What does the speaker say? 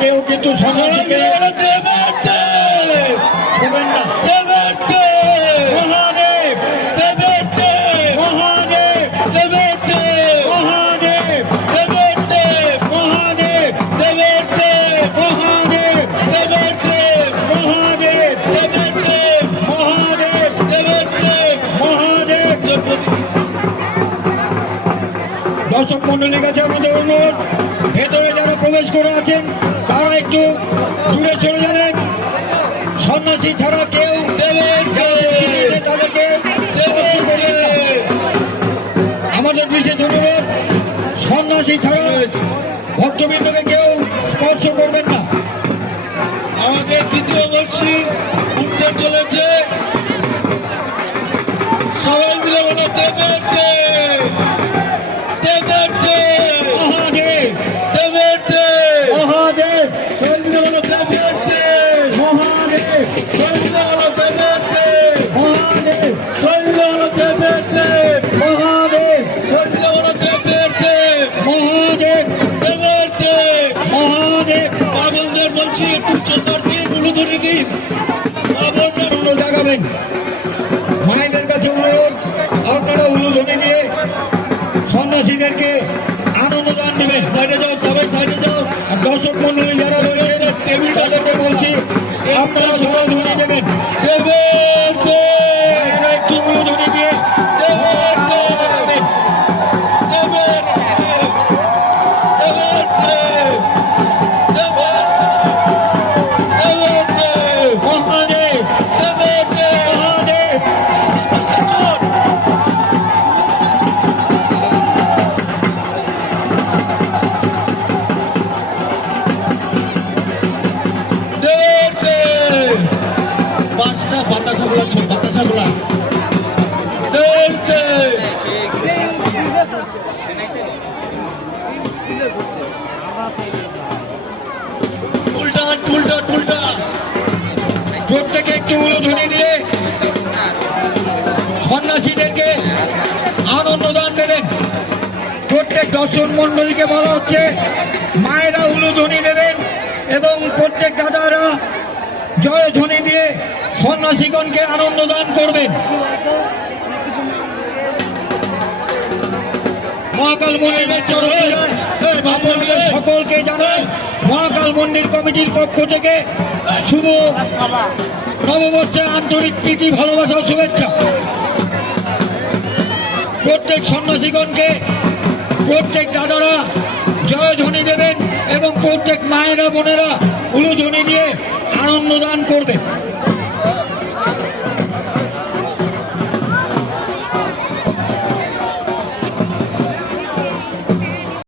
কেউ কিন্তু সন্ন্যাসীকে শুনবেন না। মহাদেব মহাদেব মহাদেব মহাদেব মহাদেব মহাদেব মহাদেব মহাদেব। দর্শক মন্ডলীর কাছে আমাদের অনুরোধ, ভেতরে যারা প্রবেশ করে আছেন তারা একটু দূরে চলে যাবেন। সন্ন্যাসী ছাড়া কেউ তাদেরকে আমাদের বিশেষ অনুরোধ, সন্ন্যাসী ছাড়া ভক্তবৃন্দকে কেউ স্পর্শ করবেন না। আমাদের দ্বিতীয় বর্ষী উঠতে চলেছে, সবাই মিলে বলো দেবের দেব, দেবের দেব, মহাদেব দেবের দেব, মহাদেব সবাই মিলে বলো দেবের দেব, মহাদেব সবাই মিলে বলো দেবের দেব, মহাদেব সবাই মিলে বলো দেবের দেব, মহাদেব সবাই মিলে বলো দেবের দেব, মহাদেব দেবের দেব। মহাদেব। বাবুলদের বলছি একটু চোখার দিন, উলুধরি দিন, অনুরোধ জাগাবেন। মায়েদের কাছে অনুরোধ, আপনারা উলুধ্বনি দিয়ে সন্ন্যাসীদেরকে আনন্দ দান দেবেন। সাইডে যাও, সবাই সাইডে যাও। আর দর্শক মন্ডলী যারা রয়েছে টেবিল তাদেরকে বলছি আপনারা উলুধ্বনি দেবেন। দেবের দেব, এরা একটু উলুধ্বনি দিয়ে দেবের দেব, জাগাবেন। দেবের দেব, দেবের দেব, দেবের, দেবের দেব, মহাদেব দেবের দেব। মহাদেব চোর, দেবের দেব। পাঁচটা বাতাসাগুলা ছোট, বাতাসাগুলা দেবের দেব। উল্টা উল্টা উল্টা। প্রত্যেকে একটু উলুধ্বনি দিয়ে সন্ন্যাসীদেরকে আনন্দ দান দেবেন। প্রত্যেক দর্শক মন্ডলীকে বলা হচ্ছে মায়েরা উলুধ্বনি দেবেন এবং প্রত্যেক দাদারা জয়ধ্বনি দিয়ে সন্ন্যাসীগণকে আনন্দ দান করবেন। মহাকাল মন্দিরের চরণে আপনাদের সকলকে জানাই মহাকাল মন্দির কমিটির পক্ষ থেকে শুভ নববর্ষের আন্তরিক প্রীতি ভালোবাসা ও শুভেচ্ছা। প্রত্যেক সন্ন্যাসীগণকে প্রত্যেক দাদারা জয়ধ্বনি দেবেন এবং প্রত্যেক মায়েরা বোনেরা উলুধ্বনি দিয়ে আনন্দ দান করবেন।